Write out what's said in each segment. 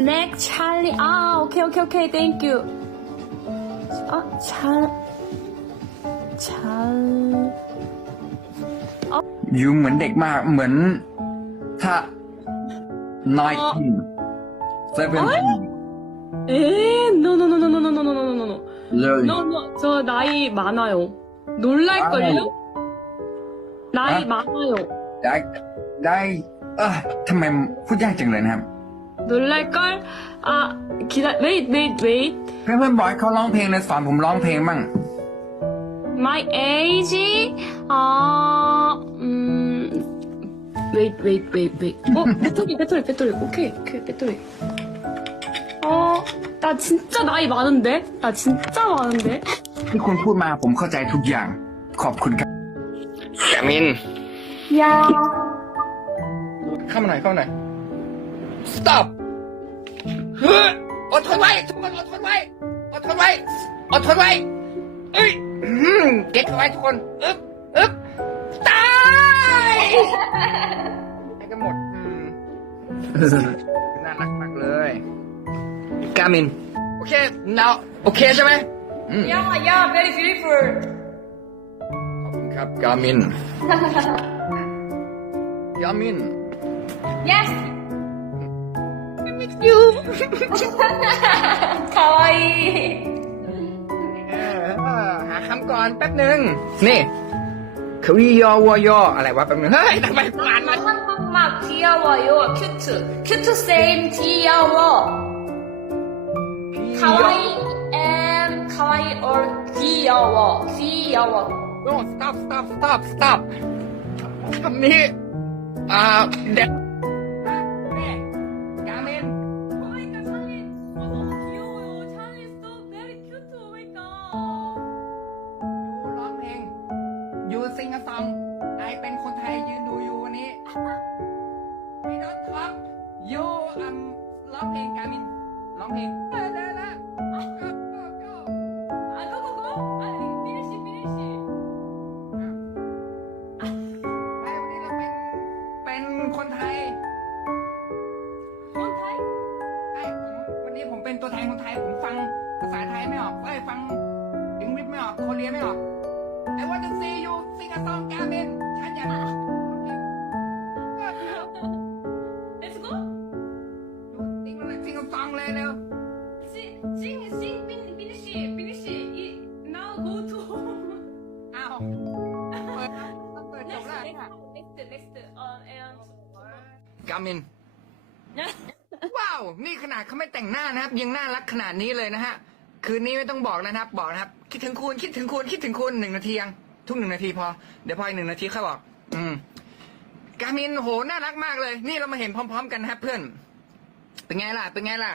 렉 찰리 아 오케이 오케이 오케이 땡큐 아잘잘 ยูเหมือนเด็กมาก เหมือนถ้า nineteen seventeen 에 노노노노노노노노노노 เลย 노노 저 나이 많아요 놀랄걸요? 나이 아. 많아요 ได้ได้เออทำไมพูดยากจังเลยนะครับ 놀랄걸? 아 기다 wait wait wait เพื่อนๆบอกให้เขาร้องเพลงเลยสอนผมร้องเพลงบ้าง My age 아 음, wait wait wait wait 어 배터리 배터리 배터리 오케이 오케이 배터리 어나 진짜 나이 많은데 나 진짜 많은데 ที่คุณพูดมาผมเข้าใจทุกอย่าง ขอบคุณครับแกมิน 야 เข้ามาหน่อยเข้ามาหน่อย stop เฮ้ย อดทนไว้ทุกคนอดทนไว้อดทนไว้อดทนไว้เอ้ยอืมเก็บเอาไว้ทุกคนอึ๊บอึ๊บตายให้กันหมดอืมน่ารักมากเลยกามินโอเค now โอเคใช่ไหมอืม yeah yeah very beautiful ขอบคุณครับกามินกามิน yes I miss you 가와이 เออหาคำก่อนแป๊บหนึ่ง นี่ควียอวอยออะไรวะแป๊บหนึงเฮ้ยทำไมกูอ่านมัน 한국말 귀여워요 큐트 큐트 쌤 귀여워 가와이 and 가와이 or 귀여워 귀여워 โอ้ stop stop stop stop คำนี้ อ่า เด็ด สิ่ you sing a song กามินฉันอยากร้องเพลง Let's go ซิงซิงซองเลยเร็ว sing sing sing fin- finish finish it now go to อ้าวเปิดต้องเปิดจบ next แล้วนี่ย next next next uh and กามินว้าว นี่ขนาดเขาไม่แต่งหน้านะครับ ยังน่ารักขนาดนี้เลยนะฮะ คืนนี้ไม่ต้องบอกนะครับ บอกนะครับ คิดถึงคุณ คิดถึงคุณ คิดถึงคุณหนึ่งนาทียัง ทุกหนึ่งนาทีพอ เดี๋ยวพออีกหนึ่งนาทีเขาบอก อืม กามินโหน่ารักมากเลย นี่เรามาเห็นพร้อม ๆ กันนะเพื่อน เป็นไงล่ะ เป็นไงล่ะ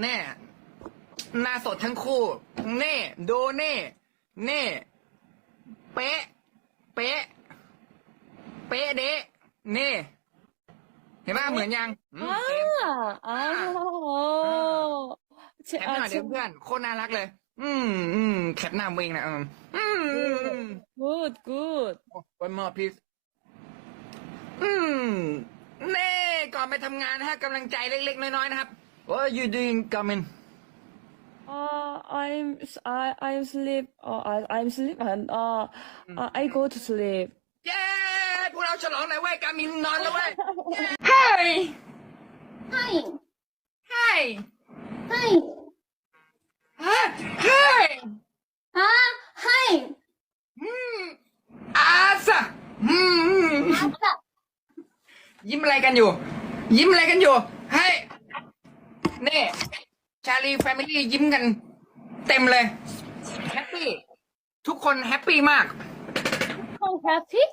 เน่หน้าสดทั้งคู่ เน่โดเน่เน่เป๊ะ เป๊ะ เป๊ะเดะเน่เห็นป่ะเหมือนยังอืมอ้าเกอ้แคปหน่อยเดี๋ยวเพื่อนโคตรน่ารักเลย อืมอืมแคปหน้ามึงนะอืม มอืม good, good. one more please อืมเน่ก่อนไปทำงานนะฮะกำลังใจเล็ก ๆ น้อย ๆ นะครับ What are you doing Gamin Uh, I'm, s- I, I'm sleep, uh, I, I'm sleep and, uh, uh, I go to sleep. เย้พวกเราฉลองหน่อยเว้ยกามินนอนแล้วเว้ย Hi Hi. Hi Hi. Hi Hi Ah, hi. อืมอาซะอืม ยิ้มอะไรกันอยู่ ยิ้มอะไรกันอยู่เฮ้ยนี่ชาลีแฟมิลี่ยิ้มกัน เต็มเลยแฮปปี้ทุกคนแฮปปี้มาก So happy?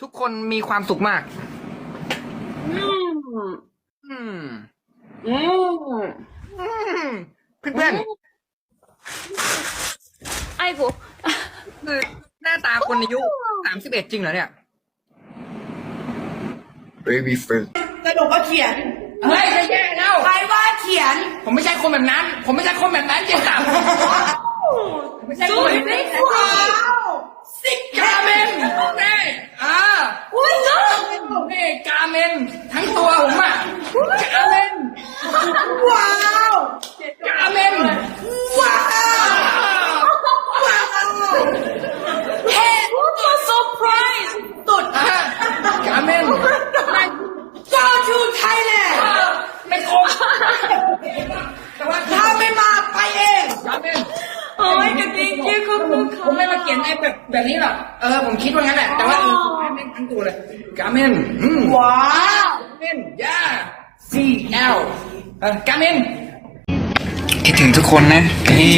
ทุกคนมีความสุขมาก Mm. อืม Mm. อืมเพื่อน 아이고. ๆคือหน้าตาคนอายุสามสิบเอ็ดจริงเหรอเนี่ย baby face สรุปว่าเขียนเฮ้ยจะแย่แล้วใครว่าเขียน ผมไม่ใช่คนแบบนั้น ผมไม่ใช่คนแบบนั้นจริงๆไม่ใช่คนแบบนั้นว้าวสิกกาเมนนี่อ่าอุ้ยน้องนี่กาเมนทั้งตัวผมอะกาเมน แบบนี้หรอเออผมคิดว่างั้นแหละ แต่ว่าเออแม่งทั้งตัวเลยกาเมนว้าวกาเมนย่า C L เออกาเมนคิดถึงทุกคนนะนี่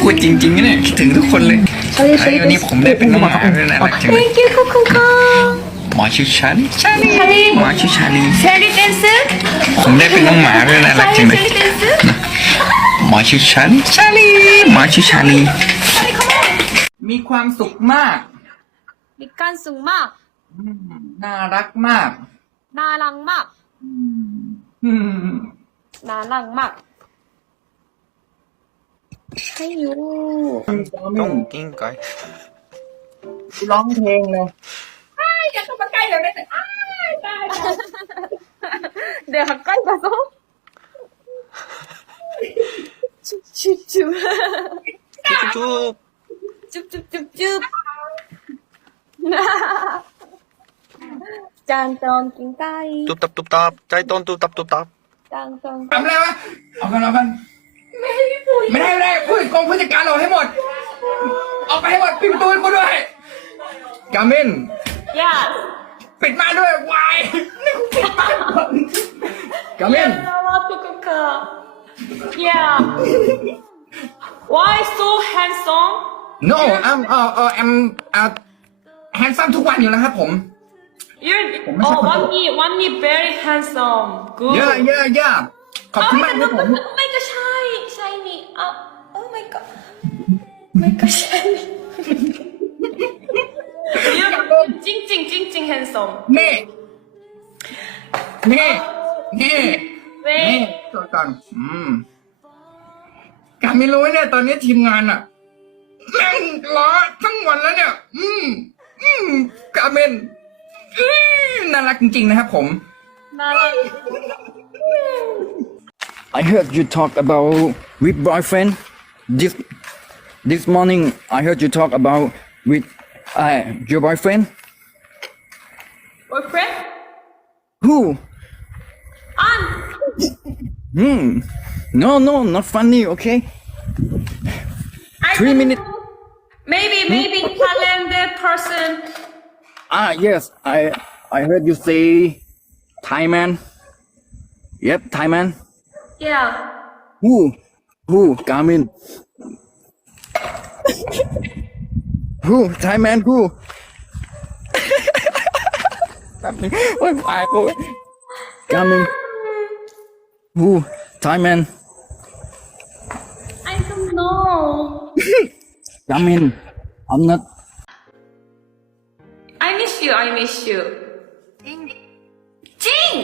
พูดจริงๆนะเนี่ยคิดถึงทุกคนเลยวันนี้ผมได้เป็นน้งหมาเลยนะจริงเลยหมอชื่อชานี่ชันนี่หมอชื่อชันนี่ชันนี่เตนซึผมได้เป็นน้องหมาด้วยนะจริงเลยหมอชื่อชานี่ชันนี่หมอชื่อชันนี่ มีความสุขมาก มีการสูงมากน่ารักมาก น่ารังมากน่ารังมากให้ยูคุต้องกิ้งไก่ร้องเพลงเลยอย่าเข้ามาใกล้เลยวได้แต่เดี๋ยวใกล้มาซุชุบชุบชุบ จุ๊บจุ๊บจุ๊บจุ๊บจานตอนกินไก่ตุ๊บตับตุ๊บตับใจตอนตุ๊บตับตุ๊บตับจานตอนทำอะไรวะเอากันเอากันไม่ให้พี่ไม่ได้ไม่ได้พูดกองผู้จัดการเราให้หมดออกไปให้หมดปิดประตูให้กูด้วยกามิน yes ปิดมาด้วยวายนี่กูปิดมากมิน yeah why so handsome no I'm uh, uh, I'm uh, handsome ทุกวันอยู่แล้วครับผม You're ผมไม่ชอบ oh one me one me very handsome good เยอะเยอะเยอะขอบ Oh คุณมา my กครับผม god oh my god shy shy me oh oh my god oh my god shy me You're จริงจริงจริงจริง handsome นี่ นี่ นี่นี่ wait ตัวก่อนอืมการไม่รู้เนี่ย ตอนนี้ทีมงานอะ I heard you talk about with boyfriend this this morning. I heard you talk about with uh, your boyfriend. Boyfriend? Who? An. Hmm. No, no, not funny. Okay. I Three minutes Maybe maybe talented person. Ah, yes. I I heard you say Thai man. Yep, Thai man. Yeah. Who? Who? Garmin. who? Thai man. Who? แป๊บนึงโอ้ยปากกู Garmin. Who? Thai man. I don't know. Garmin. I'm not. I miss you. I miss you. Jing. Jing.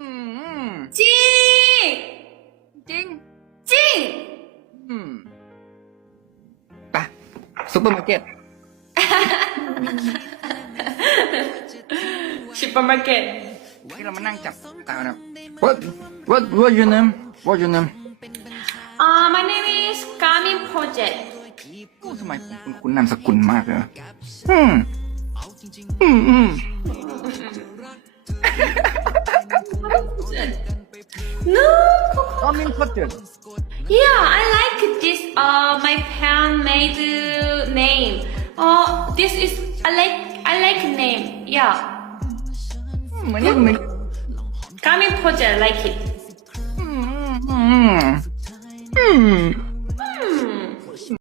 Mm. Jing. Jing. Jing. Hmm. Ah, Supermarket. ที่เรามานั่งจับตานะ What what What's your name? What's your name? Uh, my name is Garmin Project. โอ้ทำไมคุณคุณนามสกุลมากเลยอืมอืมอืม No. Garmin Project. Yeah, I like this. Uh, my fan made name. Uh, this is I like I like name. Yeah, เหมือนยังเหมือน Gamin Project. I like it. อืมอืมอืม